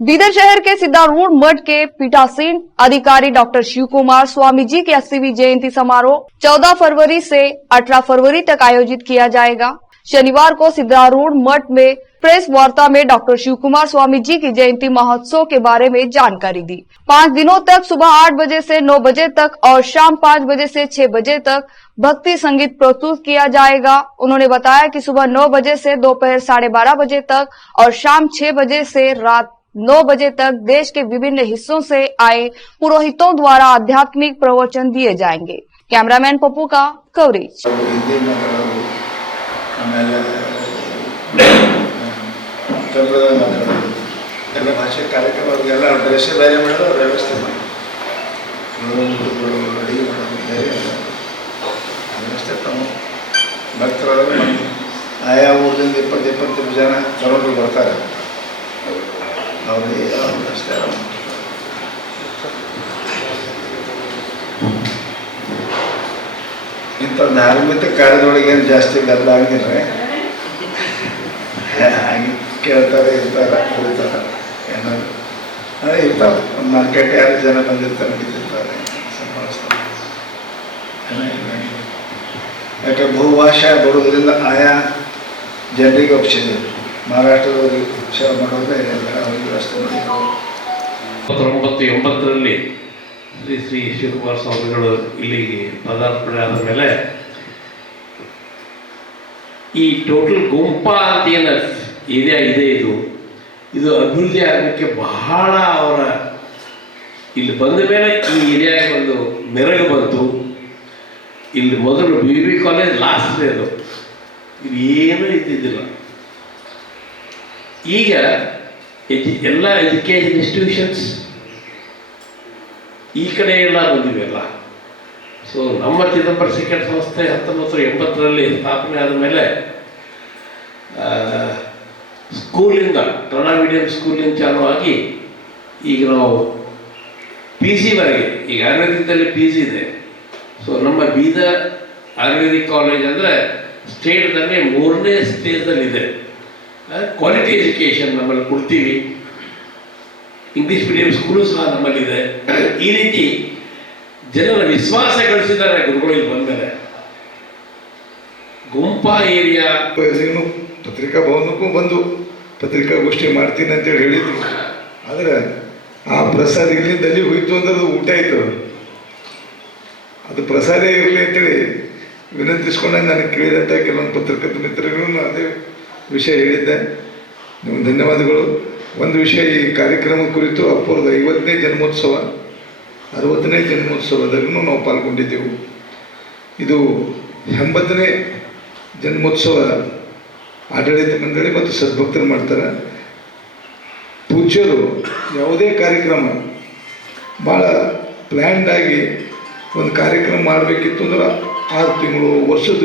बीदर शहर के सिद्धारूढ़ मठ के पीठासीन अधिकारी डॉक्टर शिव कुमार स्वामी जी की 80वीं जयंती समारोह 14 फरवरी से 18 फरवरी तक आयोजित किया जाएगा। शनिवार को सिद्धारूढ़ मठ में प्रेस वार्ता में डॉक्टर शिव कुमार स्वामी जी की जयंती महोत्सव के बारे में जानकारी दी। 5 दिनों तक सुबह 8 बजे से 9 बजे तक और शाम 5 बजे से 6 बजे तक भक्ति संगीत प्रस्तुत किया जाएगा। उन्होंने बताया कि सुबह 9 बजे से दोपहर 12:30 बजे तक और शाम 6 बजे से रात 9 बजे तक देश के विभिन्न हिस्सों से आए पुरोहितों द्वारा आध्यात्मिक प्रवचन दिए जाएंगे। कैमरामैन पप्पू का कवरेज। भाषे कार्यक्रम ड्रेस ಬೇರೆ ಮಾಡೋದು ಅವ್ರ ವ್ಯವಸ್ಥೆ ಮಾಡಿ ಅಡುಗೆ ಮಾಡೋದು ಬೇರೆ ವ್ಯವಸ್ಥೆ ತಮ್ಮ ಭಕ್ತರೊಳಗೆ ಆಯಾ ಊರಿಂದ 20-25 ಜನ ತಗೊಂಡು ಬರ್ತಾರೆ ಅವ್ರಿಗೆ ಅಷ್ಟೇ ಇಂಥ ಧಾರ್ಮಿಕ ಕಾರ್ಯದೊಳಗೆ ಏನು ಜಾಸ್ತಿ ಗದ್ದಲ ಆಗಿದ್ರೆ ಹಾಗೆ ಕೇಳ್ತಾರೆ ಇರ್ತಾರೆ ಕುಡಿತಾರೆ ಏನಾದ್ರು ಅದೇ ಇರ್ತಾರೆ ಒಂದು 4-5 ಜನ ಬಂದಿರ್ತಾರೆ ನಡೀತಿರ್ತಾರೆ ಸಂಭಾಳಿಸ್ತಾರೆ ಯಾಕೆ ಬಹುಭಾಷಾ ಬರೋದ್ರಿಂದ ಆಯಾ ಜನರಿಗೆ ಒಪ್ಪಿಸಿದೆ ಮಹಾರಾಷ್ಟ್ರದವರಿಗೆ ಸೇವೆ ಮಾಡೋದೇ ಅವರಿಗೆ ವ್ಯವಸ್ಥೆ ಮಾಡಿದ್ರು 1980ರಲ್ಲಿ ಶ್ರೀ ಶಿವಕುಮಾರ ಸ್ವಾಮಿಗಳು ಇಲ್ಲಿಗೆ ಪದಾರ್ಪಣೆ ಆದ ಮೇಲೆ ಈ ಟೋಟಲ್ ಗುಂಪಾ ಅಂತ ಏನು ಏರಿಯಾ ಇದೆ ಇದು ಅಭಿವೃದ್ಧಿ ಆಗಲಿಕ್ಕೆ ಬಹಳ ಅವರ ಇಲ್ಲಿ ಬಂದ ಮೇಲೆ ಈ ಏರಿಯಾಗೆ ಒಂದು ಮೆರಗು ಬಂತು. ಇಲ್ಲಿ ಮೊದಲು BB ಕಾಲೇಜ್ ಲಾಸ್ಟ್ ಅದು ಇದು ಏನೂ ಇದ್ದಿದ್ದಿಲ್ಲ. ಈಗ ಎಲ್ಲ ಎಜುಕೇಷನ್ ಇನ್ಸ್ಟಿಟ್ಯೂಷನ್ಸ್ ಈ ಕಡೆ ಎಲ್ಲ ಬಂದಿವೆಲ್ಲ. ಸೊ ನಮ್ಮ ಚಿದಂಬರ ಶಿಕ್ಷಣ ಸಂಸ್ಥೆ 1980ರಲ್ಲಿ ಸ್ಥಾಪನೆ ಆದ ಮೇಲೆ ಸ್ಕೂಲಿಂದ ಕನ್ನಡ ಮೀಡಿಯಂ ಸ್ಕೂಲಿಂದ ಚಾಲೂ ಆಗಿ ಈಗ ನಾವು PG ವರೆಗೆ ಈಗ ಆಯುರ್ವೇದಿಕದಲ್ಲಿ PG ಇದೆ. ಸೊ ನಮ್ಮ ಬೀದರ್ ಆಯುರ್ವೇದಿಕ್ ಕಾಲೇಜ್ ಅಂದರೆ ಸ್ಟೇಟ್ದಲ್ಲಿ 3ನೇ ಸ್ಟೇಜಲ್ಲಿದೆ. ಕ್ವಾಲಿಟಿ ಎಜುಕೇಷನ್ ನಮ್ಮಲ್ಲಿ ಕೊಡ್ತೀವಿ. ಇಂಗ್ಲೀಷ್ ಮೀಡಿಯಂ ಸ್ಕೂಲು ಸಹ ನಮ್ಮಲ್ಲಿದೆ. ಈ ರೀತಿ ಜನರ ವಿಶ್ವಾಸ ಗಳಿಸಿದ್ದಾರೆ ಗುರುಗಳಿಗೆ ಬಂದಮೇಲೆ. ಗುಂಪಾ ಏರಿಯಾ ಪತ್ರಿಕಾ ಭವನಕ್ಕೂ ಬಂದು ಪತ್ರಿಕಾಗೋಷ್ಠಿ ಮಾಡ್ತೀನಿ ಅಂತೇಳಿ ಹೇಳಿದ್ರು. ಆದರೆ ಆ ಪ್ರಸಾದ ಇಲ್ಲಿಂದಲ್ಲಿ ಹೋಯ್ತು ಅಂದ್ರೆ ಅದು ಊಟ ಇತ್ತು. ಅದು ಪ್ರಸಾದ ಇರಲಿ ಅಂತೇಳಿ ವಿನಂತಿಸ್ಕೊಂಡಾಗ ನನಗೆ ಕೇಳಿದಂಥ ಕೆಲವೊಂದು ಪತ್ರಕರ್ತ ಮಿತ್ರಗಳನ್ನು ಅದೇ ವಿಷಯ ಹೇಳಿದ್ದೆ. ನಿಮಗೆ ಧನ್ಯವಾದಗಳು. ಒಂದು ವಿಷಯ, ಈ ಕಾರ್ಯಕ್ರಮ ಕುರಿತು ಅಪ್ಪರದ 50ನೇ ಜನ್ಮೋತ್ಸವ 60ನೇ ಜನ್ಮೋತ್ಸವದಲ್ಲೂ ನಾವು ಪಾಲ್ಗೊಂಡಿದ್ದೆವು. ಇದು 80ನೇ ಜನ್ಮೋತ್ಸವ ಆಡಳಿತ ಮಂಡಳಿ ಮತ್ತು ಸದ್ಭಕ್ತರು ಮಾಡ್ತಾರೆ. ಪೂಜ್ಯರು ಯಾವುದೇ ಕಾರ್ಯಕ್ರಮ ಭಾಳ ಪ್ಲ್ಯಾನ್ಡಾಗಿ ಒಂದು ಕಾರ್ಯಕ್ರಮ ಮಾಡಬೇಕಿತ್ತು ಅಂದ್ರೆ 6 ತಿಂಗಳು ವರ್ಷದ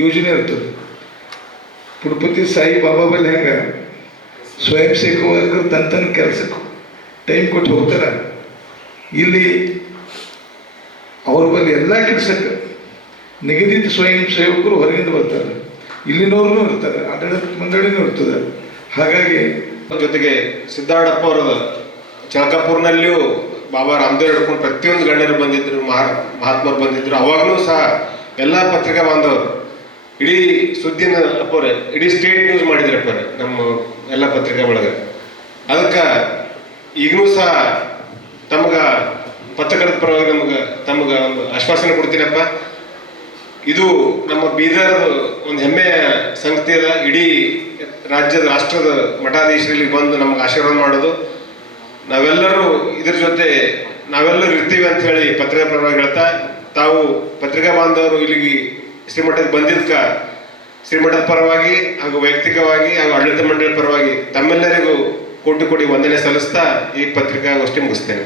ಯೋಜನೆ ಇರ್ತದೆ. ಪುಡಪತಿ ಸಾಯಿ ಬಾಬಾ ಬಲ್ಲಿ ಹೆಂಗೆ ಸ್ವಯಂ ಸೇವಕರು ತನ್ನ ಕೆಲಸಕ್ಕೆ ಟೈಮ್ ಕೊಟ್ಟು ಹೋಗ್ತಾರೆ, ಇಲ್ಲಿ ಅವ್ರ ಬಳಿ ಎಲ್ಲ ಕೆಲಸಕ್ಕೆ ನಿಗದಿತ ಸ್ವಯಂ ಸೇವಕರು ಹೊರಗಿಂದ ಬರ್ತಾರೆ, ಇಲ್ಲಿನವ್ರೂ ಇರ್ತಾರೆ, ಆಡಳಿತ ಮಂಡಳಿನೂ ಇರ್ತದೆ. ಹಾಗಾಗಿ ಜೊತೆಗೆ ಸಿದ್ದಾಡಪ್ಪ ಅವರ ಚಳಕಾಪುರ್ನಲ್ಲಿಯೂ ಬಾಬಾ ರಾಮದೇವ್ ಹಿಡ್ಕೊಂಡು ಪ್ರತಿಯೊಂದು ಗಣ್ಯರು ಬಂದಿದ್ರು, ಮಹಾತ್ಮರು ಬಂದಿದ್ರು. ಅವಾಗಲೂ ಸಹ ಎಲ್ಲ ಪತ್ರಿಕಾ ಬಾಂಧವರು ಇಡೀ ಸುದ್ದಿನ ಅಪ್ಪವ್ರೆ ಇಡೀ ಸ್ಟೇಟ್ ನ್ಯೂಸ್ ಮಾಡಿದ್ರಪ್ಪವ್ರೆ ನಮ್ಮ ಎಲ್ಲ ಪತ್ರಿಕಾ ಒಳಗೆ. ಅದಕ್ಕೆ ಈಗಲೂ ಸಹ ತಮ್ಗೆ ಪತ್ರಕರ್ತರ ಪರವಾಗಿ ತಮ್ಗೆ ಒಂದು ಆಶ್ವಾಸನೆ ಕೊಡ್ತೀನಪ್ಪ. ಇದು ನಮ್ಮ ಬೀದರ್ ಒಂದು ಹೆಮ್ಮೆಯ ಸಂಗತಿ ಅದ. ಇಡೀ ರಾಜ್ಯದ ರಾಷ್ಟ್ರದ ಮಠಾಧೀಶರಲ್ಲಿ ಬಂದು ನಮ್ಗೆ ಆಶೀರ್ವಾದ ಮಾಡೋದು, ನಾವೆಲ್ಲರೂ ಇದ್ರ ಜೊತೆ ನಾವೆಲ್ಲರೂ ಇರ್ತೀವಿ ಅಂತ ಹೇಳಿ ಪತ್ರಿಕಾ ಪರವಾಗಿ ಹೇಳ್ತಾ, ತಾವು ಪತ್ರಿಕಾ ಬಾಂಧವರು ಇಲ್ಲಿಗೆ ಶ್ರೀಮಠಕ್ಕೆ ಬಂದಿದ್ಕ ಶ್ರೀಮಠದ ಪರವಾಗಿ ಹಾಗೂ ವೈಯಕ್ತಿಕವಾಗಿ ಹಾಗೂ ಆಡಳಿತ ಮಂಡಳಿ ಪರವಾಗಿ ತಮ್ಮೆಲ್ಲರಿಗೂ ಕೋಟಿ ವಂದನೆ ಸಲ್ಲಿಸ್ತಾ ಈ ಪತ್ರಿಕಾಗೋಷ್ಠಿ ಮುಗಿಸ್ತೇನೆ.